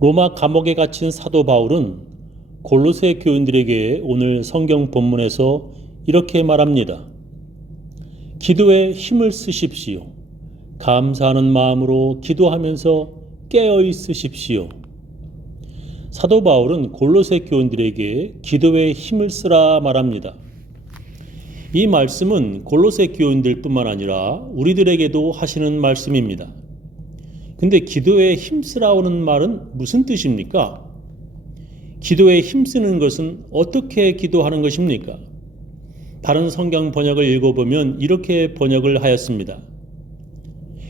로마 감옥에 갇힌 사도 바울은 골로새 교인들에게 오늘 성경 본문에서 이렇게 말합니다. 기도에 힘을 쓰십시오. 감사하는 마음으로 기도하면서 깨어 있으십시오. 사도 바울은 골로새 교인들에게 기도에 힘을 쓰라 말합니다. 이 말씀은 골로새 교인들뿐만 아니라 우리들에게도 하시는 말씀입니다. 근데 기도에 힘쓰라오는 말은 무슨 뜻입니까? 기도에 힘쓰는 것은 어떻게 기도하는 것입니까? 다른 성경 번역을 읽어보면 이렇게 번역을 하였습니다.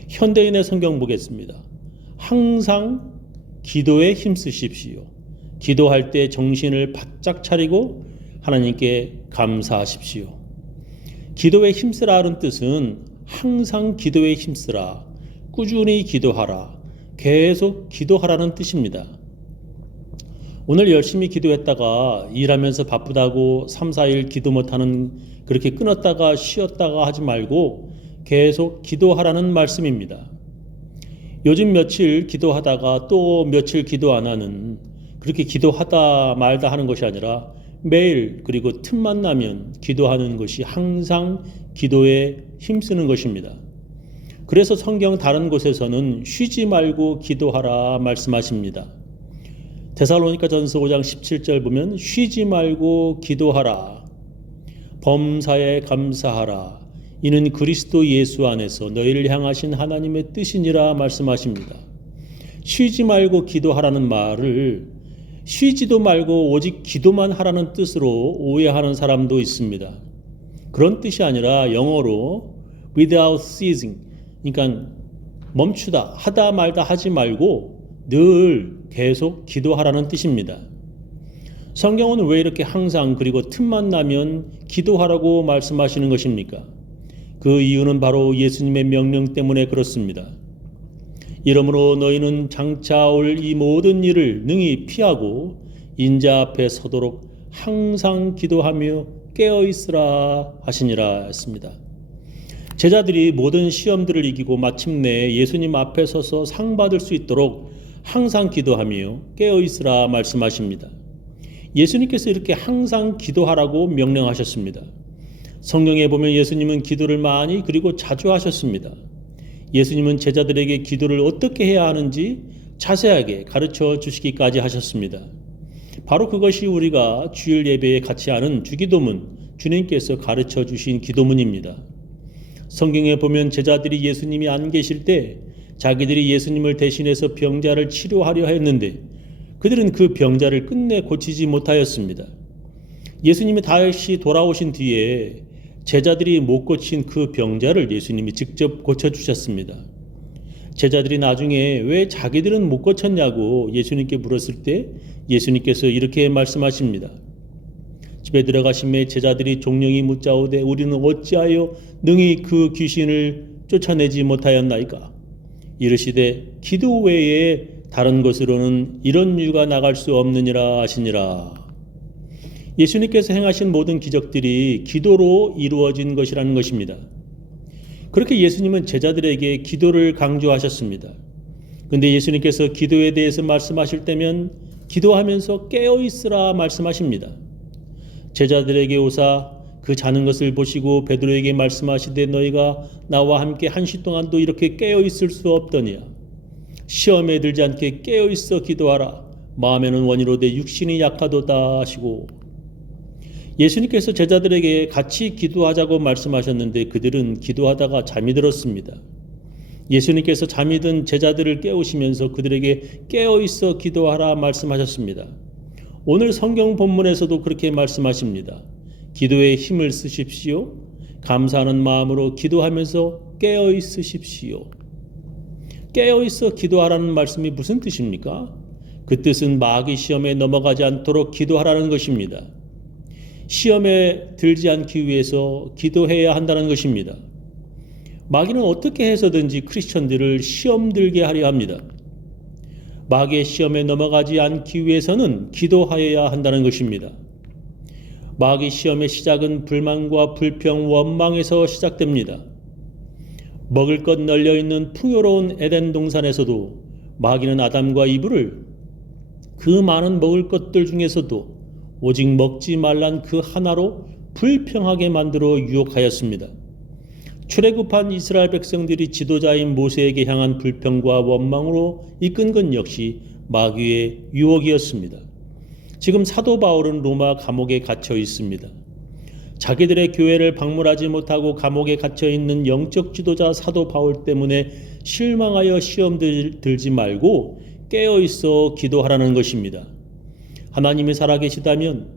현대인의 성경 보겠습니다. 항상 기도에 힘쓰십시오. 기도할 때 정신을 바짝 차리고 하나님께 감사하십시오. 기도에 힘쓰라는 뜻은 항상 기도에 힘쓰라, 꾸준히 기도하라, 계속 기도하라는 뜻입니다. 오늘 열심히 기도했다가 일하면서 바쁘다고 3, 4일 기도 못하는, 그렇게 끊었다가 쉬었다가 하지 말고 계속 기도하라는 말씀입니다. 요즘 며칠 기도하다가 또 며칠 기도 안 하는, 그렇게 기도하다 말다 하는 것이 아니라 매일 그리고 틈만 나면 기도하는 것이 항상 기도에 힘쓰는 것입니다. 그래서 성경 다른 곳에서는 쉬지 말고 기도하라 말씀하십니다. 데살로니가전서 5장 17절 보면 쉬지 말고 기도하라. 범사에 감사하라. 이는 그리스도 예수 안에서 너희를 향하신 하나님의 뜻이니라 말씀하십니다. 쉬지 말고 기도하라는 말을 쉬지도 말고 오직 기도만 하라는 뜻으로 오해하는 사람도 있습니다. 그런 뜻이 아니라 영어로 without ceasing, 그러니까 멈추다, 하다 말다 하지 말고 늘 계속 기도하라는 뜻입니다. 성경은 왜 이렇게 항상 그리고 틈만 나면 기도하라고 말씀하시는 것입니까? 그 이유는 바로 예수님의 명령 때문에 그렇습니다. 이러므로 너희는 장차 올 이 모든 일을 능히 피하고 인자 앞에 서도록 항상 기도하며 깨어 있으라 하시니라 했습니다. 제자들이 모든 시험들을 이기고 마침내 예수님 앞에 서서 상 받을 수 있도록 항상 기도하며 깨어 있으라 말씀하십니다. 예수님께서 이렇게 항상 기도하라고 명령하셨습니다. 성경에 보면 예수님은 기도를 많이 그리고 자주 하셨습니다. 예수님은 제자들에게 기도를 어떻게 해야 하는지 자세하게 가르쳐 주시기까지 하셨습니다. 바로 그것이 우리가 주일 예배에 같이 하는 주기도문, 주님께서 가르쳐 주신 기도문입니다. 성경에 보면 제자들이 예수님이 안 계실 때 자기들이 예수님을 대신해서 병자를 치료하려 했는데 그들은 그 병자를 끝내 고치지 못하였습니다. 예수님이 다시 돌아오신 뒤에 제자들이 못 고친 그 병자를 예수님이 직접 고쳐주셨습니다. 제자들이 나중에 왜 자기들은 못 고쳤냐고 예수님께 물었을 때 예수님께서 이렇게 말씀하십니다. 집에 들어가심에 제자들이 종령이 묻자오되 우리는 어찌하여 능히 그 귀신을 쫓아내지 못하였나이까? 이르시되 기도 외에 다른 것으로는 이런 유가 나갈 수 없느니라 하시니라. 예수님께서 행하신 모든 기적들이 기도로 이루어진 것이라는 것입니다. 그렇게 예수님은 제자들에게 기도를 강조하셨습니다. 그런데 예수님께서 기도에 대해서 말씀하실 때면 기도하면서 깨어 있으라 말씀하십니다. 제자들에게 오사 그 자는 것을 보시고 베드로에게 말씀하시되 너희가 나와 함께 1시 동안도 이렇게 깨어 있을 수 없더냐. 시험에 들지 않게 깨어 있어 기도하라. 마음에는 원이로되 육신이 약하도다 하시고, 예수님께서 제자들에게 같이 기도하자고 말씀하셨는데 그들은 기도하다가 잠이 들었습니다. 예수님께서 잠이 든 제자들을 깨우시면서 그들에게 깨어 있어 기도하라 말씀하셨습니다. 오늘 성경 본문에서도 그렇게 말씀하십니다. 기도에 힘을 쓰십시오. 감사하는 마음으로 기도하면서 깨어 있으십시오. 깨어 있어 기도하라는 말씀이 무슨 뜻입니까? 그 뜻은 마귀 시험에 넘어가지 않도록 기도하라는 것입니다. 시험에 들지 않기 위해서 기도해야 한다는 것입니다. 마귀는 어떻게 해서든지 크리스천들을 시험 들게 하려 합니다. 마귀의 시험에 넘어가지 않기 위해서는 기도하여야 한다는 것입니다. 마귀 시험의 시작은 불만과 불평, 원망에서 시작됩니다. 먹을 것 널려있는 풍요로운 에덴 동산에서도 마귀는 아담과 이브를 그 많은 먹을 것들 중에서도 오직 먹지 말란 그 하나로 불평하게 만들어 유혹하였습니다. 출애굽한 이스라엘 백성들이 지도자인 모세에게 향한 불평과 원망으로 이끈 것 역시 마귀의 유혹이었습니다. 지금 사도 바울은 로마 감옥에 갇혀 있습니다. 자기들의 교회를 방문하지 못하고 감옥에 갇혀 있는 영적 지도자 사도 바울 때문에 실망하여 시험 들지 말고 깨어 있어 기도하라는 것입니다. 하나님이 살아계시다면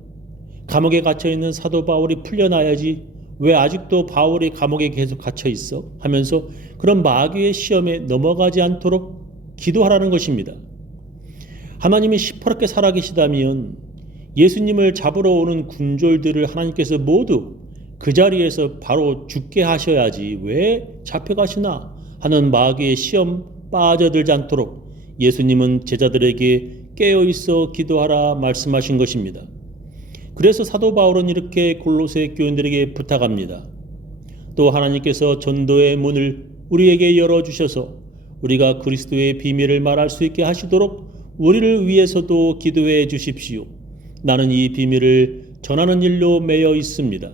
감옥에 갇혀 있는 사도 바울이 풀려나야지 왜 아직도 바울이 감옥에 계속 갇혀 있어? 하면서 그런 마귀의 시험에 넘어가지 않도록 기도하라는 것입니다. 하나님이 시퍼렇게 살아계시다면 예수님을 잡으러 오는 군졸들을 하나님께서 모두 그 자리에서 바로 죽게 하셔야지 왜 잡혀가시나 하는 마귀의 시험 빠져들지 않도록 예수님은 제자들에게 깨어있어 기도하라 말씀하신 것입니다. 그래서 사도 바울은 이렇게 골로새 교인들에게 부탁합니다. 또 하나님께서 전도의 문을 우리에게 열어주셔서 우리가 그리스도의 비밀을 말할 수 있게 하시도록 우리를 위해서도 기도해 주십시오. 나는 이 비밀을 전하는 일로 매여 있습니다.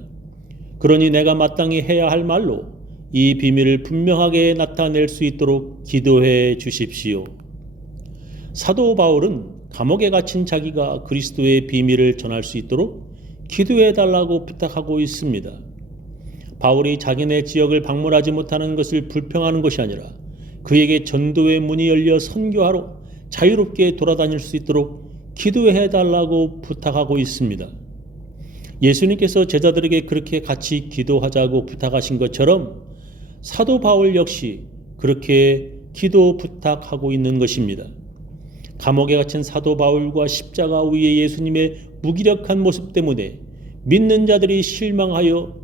그러니 내가 마땅히 해야 할 말로 이 비밀을 분명하게 나타낼 수 있도록 기도해 주십시오. 사도 바울은 감옥에 갇힌 자기가 그리스도의 비밀을 전할 수 있도록 기도해 달라고 부탁하고 있습니다. 바울이 자기네 지역을 방문하지 못하는 것을 불평하는 것이 아니라 그에게 전도의 문이 열려 선교하러 자유롭게 돌아다닐 수 있도록 기도해 달라고 부탁하고 있습니다. 예수님께서 제자들에게 그렇게 같이 기도하자고 부탁하신 것처럼 사도 바울 역시 그렇게 기도 부탁하고 있는 것입니다. 감옥에 갇힌 사도 바울과 십자가 위에 예수님의 무기력한 모습 때문에 믿는 자들이 실망하여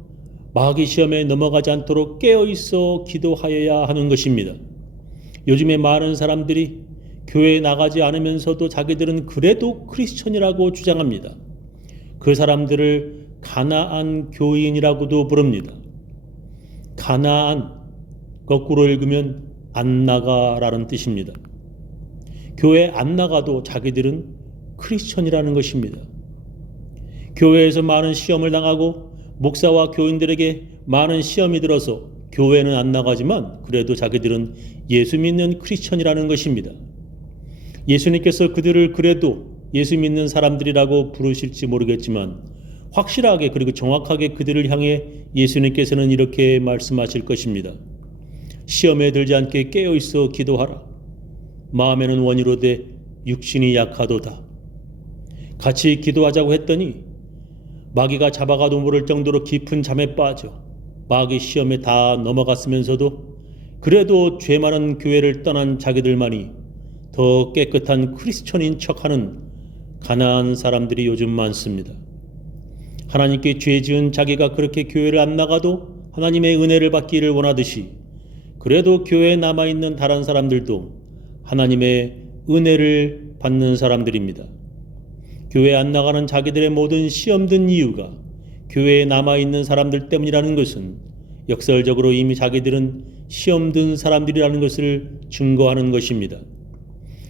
마귀 시험에 넘어가지 않도록 깨어있어 기도하여야 하는 것입니다. 요즘에 많은 사람들이 교회에 나가지 않으면서도 자기들은 그래도 크리스천이라고 주장합니다. 그 사람들을 가나안 교인이라고도 부릅니다. 가나안, 거꾸로 읽으면 안 나가라는 뜻입니다. 교회 안 나가도 자기들은 크리스천이라는 것입니다. 교회에서 많은 시험을 당하고 목사와 교인들에게 많은 시험이 들어서 교회는 안 나가지만 그래도 자기들은 예수 믿는 크리스천이라는 것입니다. 예수님께서 그들을 그래도 예수 믿는 사람들이라고 부르실지 모르겠지만 확실하게 그리고 정확하게 그들을 향해 예수님께서는 이렇게 말씀하실 것입니다. 시험에 들지 않게 깨어있어 기도하라. 마음에는 원이로되 육신이 약하도다. 같이 기도하자고 했더니 마귀가 잡아가도 모를 정도로 깊은 잠에 빠져 마귀 시험에 다 넘어갔으면서도 그래도 죄 많은 교회를 떠난 자기들만이 더 깨끗한 크리스천인 척하는 가난한 사람들이 요즘 많습니다. 하나님께 죄 지은 자기가 그렇게 교회를 안 나가도 하나님의 은혜를 받기를 원하듯이 그래도 교회에 남아있는 다른 사람들도 하나님의 은혜를 받는 사람들입니다. 교회 안 나가는 자기들의 모든 시험 든 이유가 교회에 남아있는 사람들 때문이라는 것은 역설적으로 이미 자기들은 시험 든 사람들이라는 것을 증거하는 것입니다.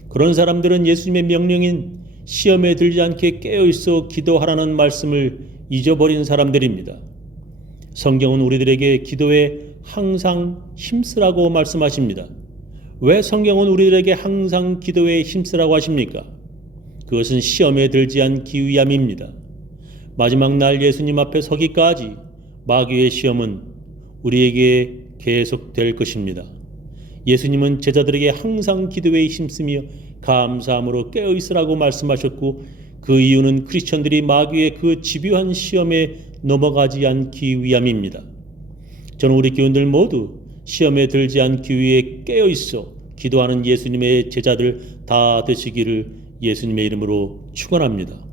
그런 사람들은 예수님의 명령인 시험에 들지 않게 깨어있어 기도하라는 말씀을 잊어버린 사람들입니다. 성경은 우리들에게 기도에 항상 힘쓰라고 말씀하십니다. 왜 성경은 우리들에게 항상 기도에 힘쓰라고 하십니까? 그것은 시험에 들지 않기 위함입니다. 마지막 날 예수님 앞에 서기까지 마귀의 시험은 우리에게 계속될 것입니다. 예수님은 제자들에게 항상 기도에 힘쓰며 감사함으로 깨어있으라고 말씀하셨고 그 이유는 크리스천들이 마귀의 그 집요한 시험에 넘어가지 않기 위함입니다. 저는 우리 교인들 모두 시험에 들지 않기 위해 깨어있어 기도하는 예수님의 제자들 다 되시기를 예수님의 이름으로 축원합니다.